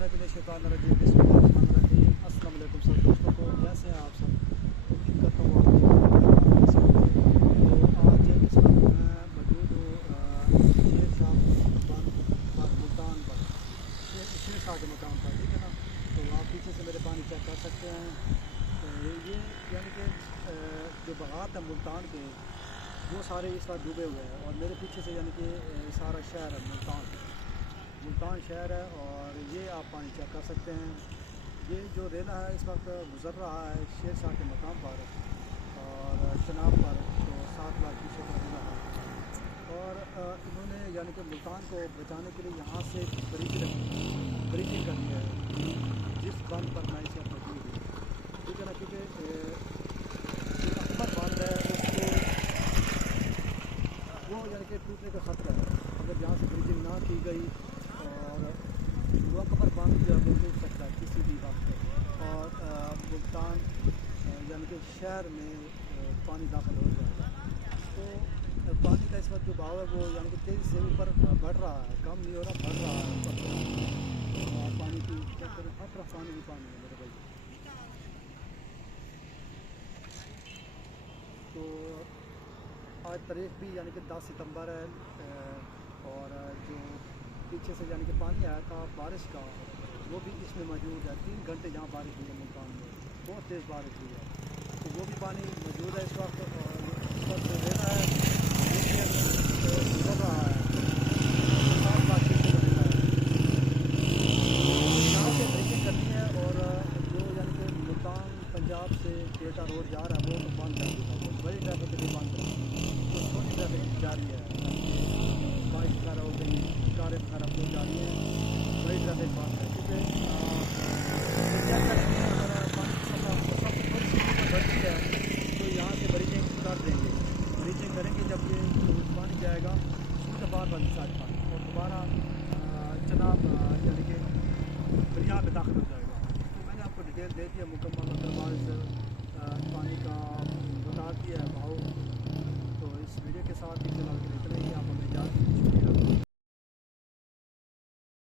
बिस्मिल्लाहिर्रहमानिर्रहीम। अस्सलाम वालेकुम सब दोस्तों को, कैसे हैं आप सब? उम्मीद करता हूँ आप ठीक हैं। तो आज इस वक्त मैं मौजूद हूँ शेर शाह बंद पर मुल्तान पर, शेर शाह के मकाम पर, ठीक है ना। तो आप पीछे से मेरे पानी चेक कर सकते हैं। ये यानी कि जो बागात है मुल्तान के, वो सारे इस वक्त डूबे हुए हैं। और मेरे पीछे से यानी कि सारा शहर है मुल्तान शहर है। और ये आप पानी चेक कर सकते हैं। ये जो रेला है इस वक्त गुज़र रहा है शेर शाह के मकाम पर और चनाब पर, तो 7 लाख पीछे का रेला है। और इन्होंने यानी कि मुल्तान को बचाने के लिए यहाँ से ब्रिजिंग करनी है, जिस बंद पर मैं इसे मौजूद हूँ, ठीक है ना। क्योंकि जो अकबर बंद है उसको वो यानी कि टूटने का ख़तरा है अगर यहाँ से ब्रिजिंग ना की गई। और वो अकबर बंद जो है वो टूट सकता है किसी भी वक्त। और मुल्तान यानी कि शहर में पानी दाखिल हो जाएगा। तो पानी का इस वक्त जो बहाव है वो यानी कि तेज़ी से ऊपर बढ़ रहा है, कम नहीं हो रहा, बढ़ रहा है ऊपर। और पानी की हर तरफ पानी ही पानी है मेरे भाई। तो आज तारीख भी यानी कि 10 सितंबर है। और जो पीछे से यानी कि पानी आया था बारिश का, वो भी इसमें मौजूद है। 3 घंटे यहाँ बारिश हुई है मुल्तान में, बहुत तेज़ बारिश हुई है। तो वो भी पानी मौजूद है इस वक्त। और इस वक्त जो रेला है गुजर रहा है, 7 लाख पीछे का रेला है। यहाँ से ब्रेकिंग करनी है। और जो यानी कि मुल्तान पंजाब से डेटा रोड जा रहा है वो तो बंद कर दिया, वो बड़ी ट्रैफिक के लिए बंद है। तो छोटी ट्रैफिक जारी है, बाइक वगैरह हो गई, कारें वगैरह हो जा रही हैं, बड़ी ट्रैफिक बंद है। क्योंकि क्या करेंगे, अगर पानी की सतह सब थोड़ी सी बढ़ती है तो यहाँ से ब्रीजिंग कर देंगे। ब्रीजिंग करेंगे जब ये पानी जाएगा सूरत बार वाली साइड पानी, और दोबारा चनाब यानी कि दरिया में दाखिल हो जाएगा। तो मैंने आपको डिटेल दे दिया मुकम्मल। अदरवाइज पानी का